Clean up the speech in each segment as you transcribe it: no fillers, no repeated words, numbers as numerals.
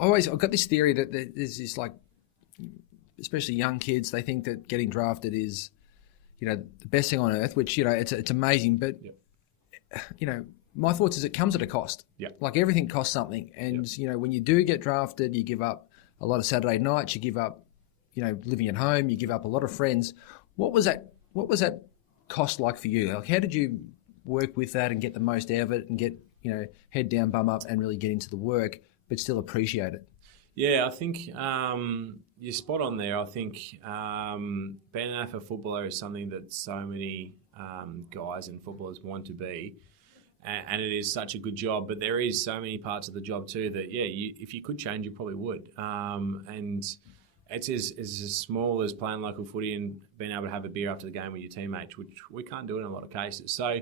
I've got this theory that there's this, like, especially young kids, they think that getting drafted is, the best thing on earth, which, it's amazing. But, my thoughts is it comes at a cost. Yep. Like, everything costs something. And, when you do get drafted, you give up a lot of Saturday nights, you give up, living at home, you give up a lot of friends. What was that cost like for you? Like, how did you work with that and get the most out of it and get, head down, bum up and really get into the work, but still appreciate it? Yeah, I think you're spot on there. I think being an AFL footballer is something that so many guys and footballers want to be, and it is such a good job. But there is so many parts of the job too that, if you could change, you probably would. And it's as small as playing local footy and being able to have a beer after the game with your teammates, which we can't do in a lot of cases. So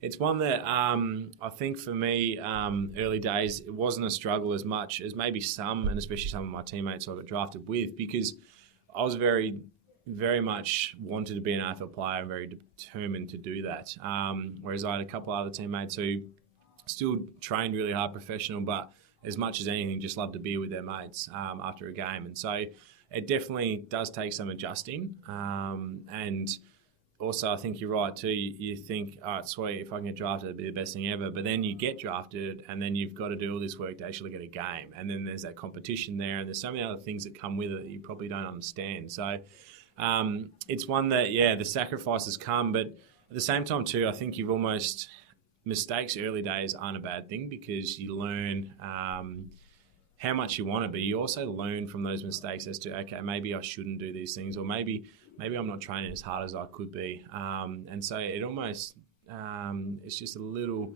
it's one that I think for me, early days, it wasn't a struggle as much as maybe some, and especially some of my teammates I got drafted with, because I was very, very much wanted to be an AFL player and very determined to do that. Whereas I had a couple of other teammates who still trained really hard, professional, but as much as anything, just loved a beer with their mates after a game. And so it definitely does take some adjusting. And also, I think you're right too. You think, all right, sweet, if I can get drafted, it'd be the best thing ever. But then you get drafted, and then you've got to do all this work to actually get a game. And then there's that competition there, and there's so many other things that come with it that you probably don't understand. So it's one that, the sacrifices come. But at the same time too, I think mistakes early days aren't a bad thing, because you learn how much you want it, but you also learn from those mistakes as to, okay, maybe I shouldn't do these things, or maybe I'm not training as hard as I could be. And so it almost, it's just a little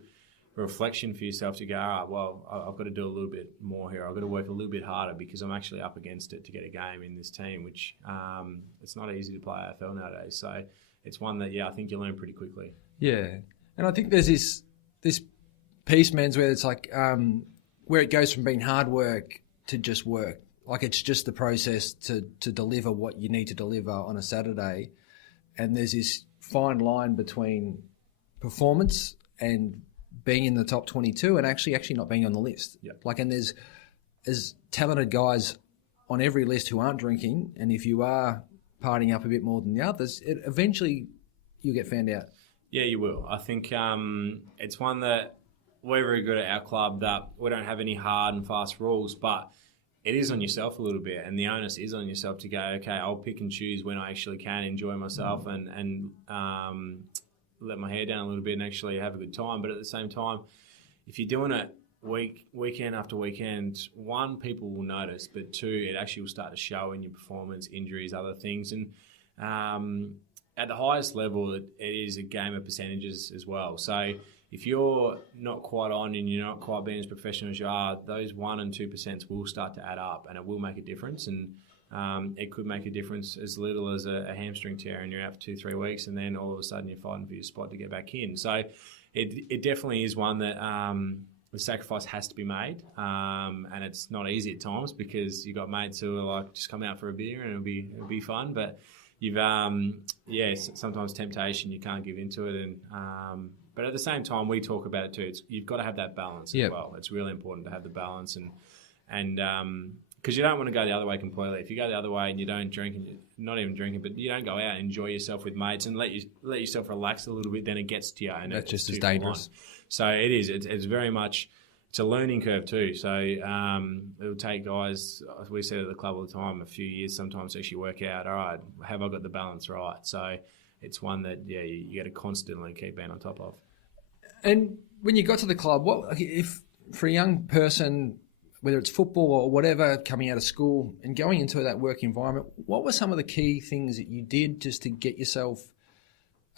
reflection for yourself to go, all right, well, I've got to do a little bit more here. I've got to work a little bit harder, because I'm actually up against it to get a game in this team, which it's not easy to play AFL nowadays. So it's one that, I think you learn pretty quickly. Yeah. And I think there's this piece, Menz, where it's like where it goes from being hard work to just work. Like, it's just the process to deliver what you need to deliver on a Saturday. And there's this fine line between performance and being in the top 22 and actually not being on the list. Yep. Like, and there's talented guys on every list who aren't drinking. And if you are partying up a bit more than the others, eventually you'll get found out. Yeah, you will. I think it's one that we're very good at our club, that we don't have any hard and fast rules, but it is on yourself a little bit, and the onus is on yourself to go, okay, I'll pick and choose when I actually can enjoy myself and let my hair down a little bit and actually have a good time. But at the same time, if you're doing it weekend after weekend, one, people will notice, but two, it actually will start to show in your performance, injuries, other things. And at the highest level, it is a game of percentages as well. So if you're not quite on and you're not quite being as professional as you are, those 1% and 2% will start to add up, and it will make a difference. And it could make a difference as little as a hamstring tear, and you're out for 2-3 weeks, and then all of a sudden you're fighting for your spot to get back in. So it definitely is one that the sacrifice has to be made, and it's not easy at times, because you've got mates who are like, just come out for a beer and it'll be fun, but you've sometimes temptation, you can't give into it. And but at the same time, we talk about it too. You've got to have that balance as well. It's really important to have the balance, and because you don't want to go the other way completely. If you go the other way and you don't drink, and not even drinking, but you don't go out and enjoy yourself with mates and let yourself relax a little bit, then it gets to you. And that's just as dangerous. So it is. It's very much. It's a learning curve too. So it'll take guys, as we said at the club all the time, a few years sometimes to actually work out, all right, have I got the balance right? So it's one that, you got to constantly keep being on top of. And when you got to the club, if for a young person, whether it's football or whatever, coming out of school and going into that work environment, what were some of the key things that you did just to get yourself,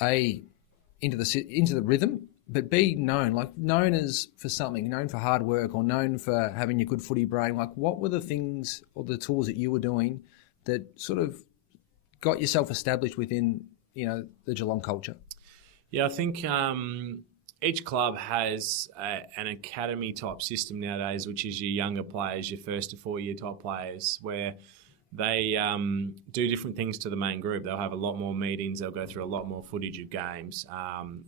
into the rhythm, but be known as for something, known for hard work or known for having a good footy brain? Like, what were the things or the tools that you were doing that sort of got yourself established within, the Geelong culture? Yeah, I think each club has an academy type system nowadays, which is your younger players, your 1st to 4 year type players, where they do different things to the main group. They'll have a lot more meetings. They'll go through a lot more footage of games.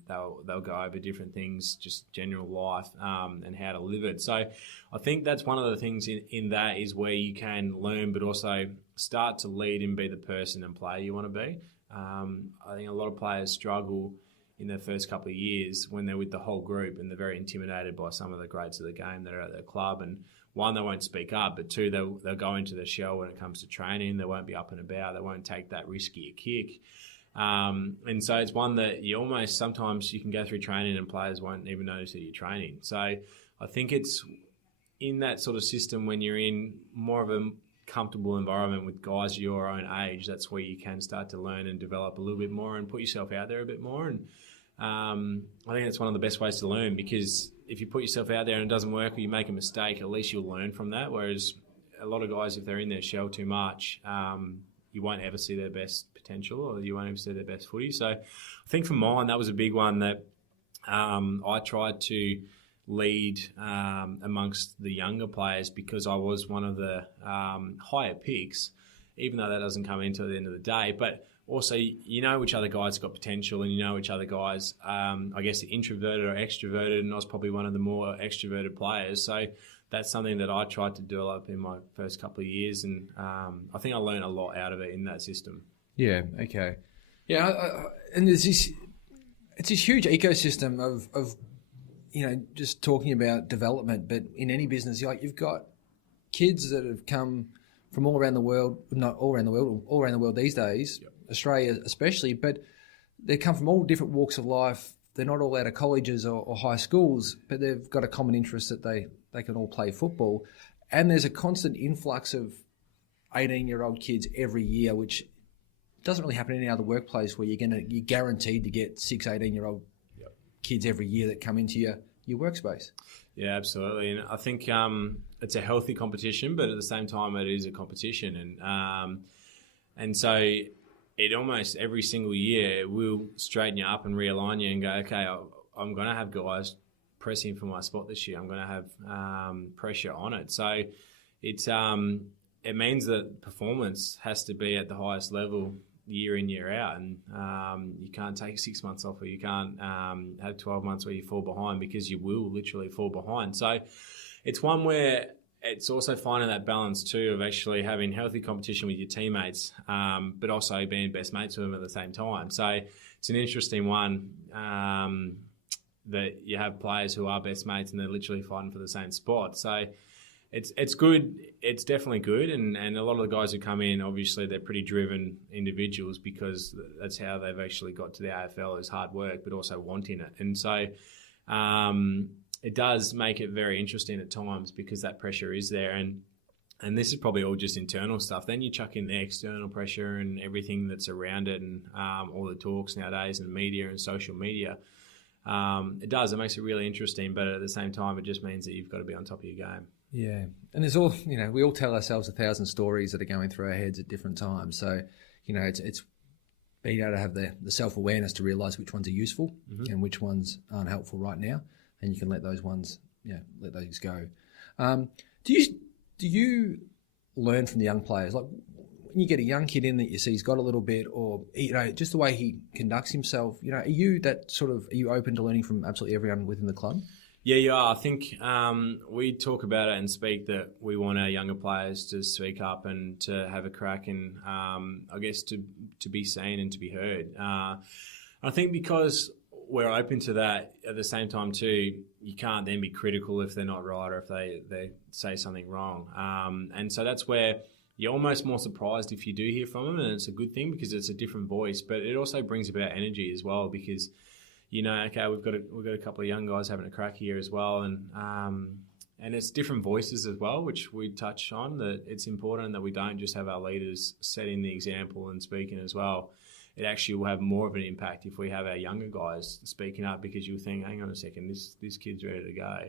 They'll go over different things, just general life, and how to live it. So I think that's one of the things in that is where you can learn, but also start to lead and be the person and player you want to be. I think a lot of players struggle in their first couple of years when they're with the whole group and they're very intimidated by some of the greats of the game that are at their club. And one, they won't speak up, but two, they'll go into their shell when it comes to training. They won't be up and about. They won't take that riskier kick. And so it's one that you almost, sometimes you can go through training and players won't even notice that you're training. So I think it's in that sort of system when you're in more of a comfortable environment with guys your own age, that's where you can start to learn and develop a little bit more and put yourself out there a bit more. And I think that's one of the best ways to learn, because if you put yourself out there and it doesn't work or you make a mistake, at least you'll learn from that. Whereas a lot of guys, if they're in their shell too much, you won't ever see their best potential or you won't ever see their best footy. So I think for mine, that was a big one that I tried to lead amongst the younger players, because I was one of the higher picks, even though that doesn't come into at the end of the day. But also, you know which other guys got potential, and you know which other guys, I guess, are introverted or extroverted, and I was probably one of the more extroverted players. So that's something that I tried to develop in my first couple of years, and I think I learned a lot out of it in that system. Yeah, okay. Yeah, and there's this, it's this huge ecosystem of just talking about development, but in any business, you've got kids that have come from all around the world, not all around the world, all around the world these days, yep. Australia especially, but they come from all different walks of life. They're not all out of colleges or high schools, but they've got a common interest that they can all play football. And there's a constant influx of 18-year-old kids every year, which doesn't really happen in any other workplace where you're guaranteed to get 6 18-year-old yep. kids every year that come into your workspace. Yeah, absolutely. And I think it's a healthy competition, but at the same time, it is a competition. And so it almost every single year will straighten you up and realign you and go, okay, I'm going to have guys pressing for my spot this year. I'm going to have pressure on it. So it means that performance has to be at the highest level year in, year out. And you can't take 6 months off, or you can't have 12 months where you fall behind, because you will literally fall behind. So it's one where it's also finding that balance too of actually having healthy competition with your teammates, but also being best mates with them at the same time. So it's an interesting one that you have players who are best mates and they're literally fighting for the same spot. So it's good. It's definitely good. And a lot of the guys who come in, obviously, they're pretty driven individuals, because that's how they've actually got to the AFL, is hard work, but also wanting it. And so it does make it very interesting at times, because that pressure is there. And this is probably all just internal stuff. Then you chuck in the external pressure and everything that's around it, and all the talks nowadays and media and social media. It makes it really interesting, but at the same time, it just means that you've got to be on top of your game. Yeah. And there's all, we all tell ourselves 1,000 stories that are going through our heads at different times. So, it's being able to have the self-awareness to realise which ones are useful mm-hmm. and which ones aren't helpful right now. And you can let those ones, let those go. Do you learn from the young players? Like when you get a young kid in that you see he's got a little bit, or just the way he conducts himself, are you open to learning from absolutely everyone within the club? Yeah, you are. I think we talk about it and speak that we want our younger players to speak up and to have a crack, and I guess to be seen and to be heard. I think because we're open to that, at the same time too, you can't then be critical if they're not right or if they say something wrong. And so that's where you're almost more surprised if you do hear from them, and it's a good thing because it's a different voice, but it also brings about energy as well, because okay, we've got a couple of young guys having a crack here as well, and it's different voices as well, which we touch on, that it's important that we don't just have our leaders setting the example and speaking as well. It actually will have more of an impact if we have our younger guys speaking up, because you'll think, hang on a second, this kid's ready to go.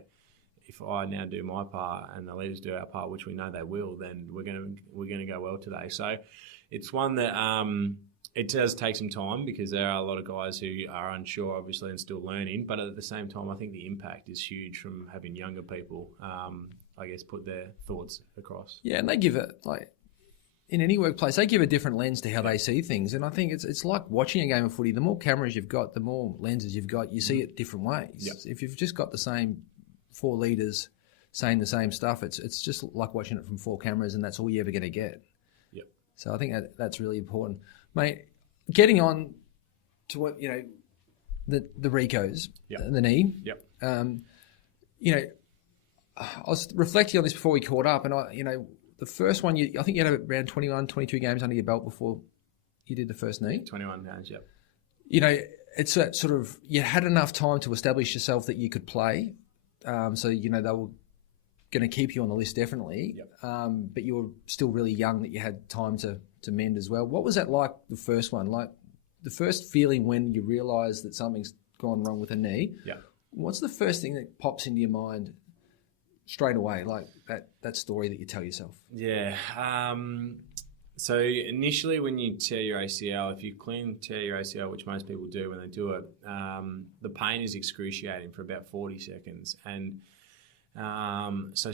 If I now do my part and the leaders do our part, which we know they will, then we're going to go well today. So it's one that it does take some time, because there are a lot of guys who are unsure, obviously, and still learning. But at the same time, I think the impact is huge from having younger people, put their thoughts across. Yeah, and they give it in any workplace, they give a different lens to how they see things. And I think it's like watching a game of footy. The more cameras you've got, the more lenses you've got, you see it different ways. Yep. If you've just got the same 4 leaders saying the same stuff, it's just like watching it from 4 cameras, and that's all you're ever going to get. Yep. So I think that's really important. Mate, getting on to what, the recos, Yep. the knee. Yep. I was reflecting on this before we caught up, and the first one, I think you had around 21, 22 games under your belt before you did the first knee. 21 games, yep. It's a sort of, you had enough time to establish yourself that you could play. So, they were going to keep you on the list definitely. Yep. But you were still really young that you had time to mend as well. What was that like, the first one? Like the first feeling when you realise that something's gone wrong with a knee? Yeah. What's the first thing that pops into your mind straight away, like that story that you tell yourself? Yeah. So initially when you tear your ACL, if you tear your ACL, which most people do when they do it, the pain is excruciating for about 40 seconds. And so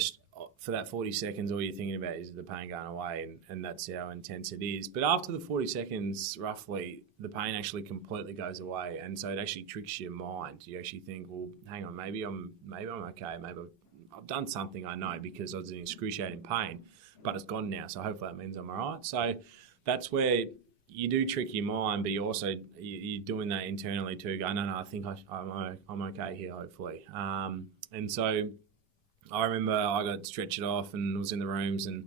for that 40 seconds, all you're thinking about is the pain going away, and that's how intense it is. But after the 40 seconds, roughly, the pain actually completely goes away. And so it actually tricks your mind. You actually think, well, hang on, maybe I'm okay. Maybe I've done something, I know, because I was in excruciating pain, but it's gone now. So hopefully that means I'm all right. So that's where you do trick your mind, but you're doing that internally too. Go, no, I think I'm okay here, hopefully. And so I remember I got stretched off and was in the rooms, and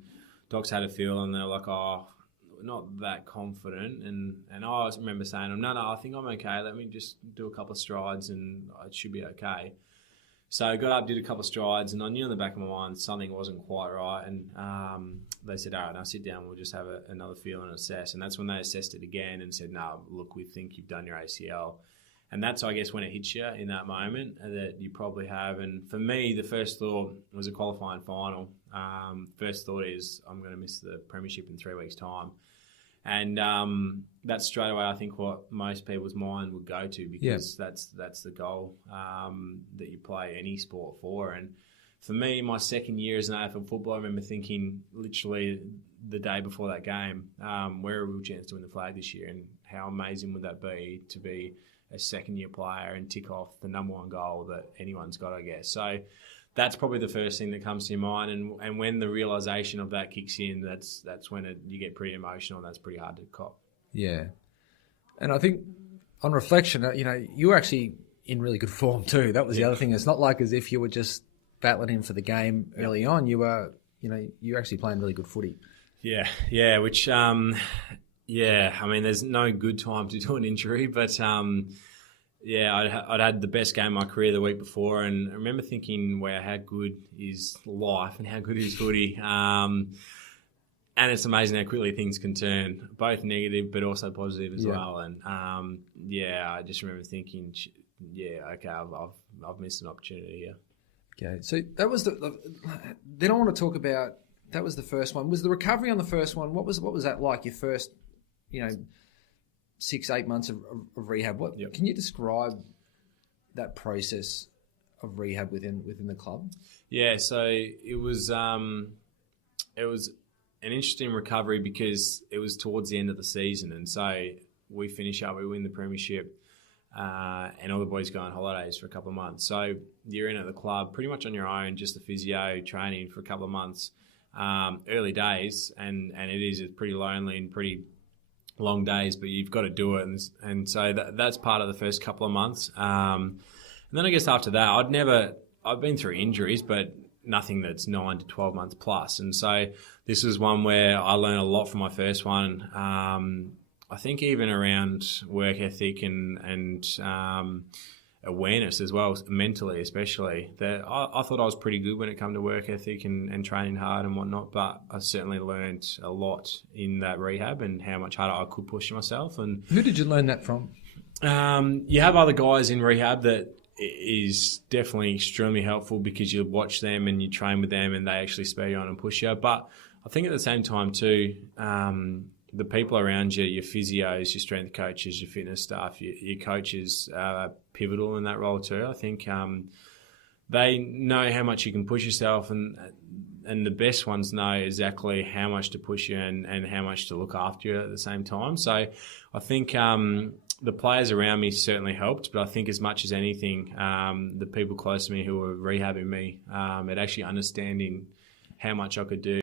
docs had a feel, and they're like, oh, not that confident. And I remember saying, no, I think I'm okay. Let me just do a couple of strides and it should be okay. So I got up, did a couple of strides, and I knew in the back of my mind something wasn't quite right. And they said, all right, now sit down. We'll just have another feel and assess. And that's when they assessed it again and said, no, look, we think you've done your ACL. And that's, I guess, when it hits you in that moment that you probably have. And for me, the first thought was a qualifying final. First thought is I'm going to miss the premiership in 3 weeks' time. And that's straight away, I think, what most people's mind would go to, because that's the goal that you play any sport for. And for me, my second year as an AFL footballer, I remember thinking literally the day before that game, where are we chance to win the flag this year? And how amazing would that be to be a second-year player and tick off the number one goal that anyone's got, I guess. So that's probably the first thing that comes to your mind. And when the realisation of that kicks in, that's when you get pretty emotional, and that's pretty hard to cop. Yeah. And I think on reflection, you were actually in really good form too. That was the other thing. It's not like as if you were just battling in for the game early on. You were, you're actually playing really good footy. Yeah, which... I mean, there's no good time to do an injury, but I'd had the best game of my career the week before, and I remember thinking, wow, how good is life and how good is footy? And it's amazing how quickly things can turn, both negative but also positive as well. And I just remember thinking, okay, I've missed an opportunity here. Okay, so that was then I want to talk about, that was the first one. Was the recovery on the first one, what was that like, your first 6-8 months of rehab? Can you describe that process of rehab within the club? Yeah, so it was an interesting recovery because it was towards the end of the season, and so we finish up, we win the premiership, and all the boys go on holidays for a couple of months. So you're in at the club pretty much on your own, just the physio training for a couple of months. Early days, and it's pretty lonely and pretty long days, but you've got to do it, and so that's part of the first couple of months. And then I guess after that, I've been through injuries, but nothing that's 9 to 12 months plus. And so this was one where I learned a lot from my first one. I think even around work ethic and awareness as well, mentally especially. That I thought I was pretty good when it came to work ethic and training hard and whatnot, but I certainly learned a lot in that rehab and how much harder I could push myself. And who did you learn that from? You have other guys in rehab that is definitely extremely helpful because you watch them and you train with them and they actually spur you on and push you. But I think at the same time too, the people around you, your physios, your strength coaches, your fitness staff, your coaches are pivotal in that role too. I think they know how much you can push yourself, and and the best ones know exactly how much to push you and how much to look after you at the same time. So I think the players around me certainly helped, but I think as much as anything, the people close to me who were rehabbing me, at actually understanding how much I could do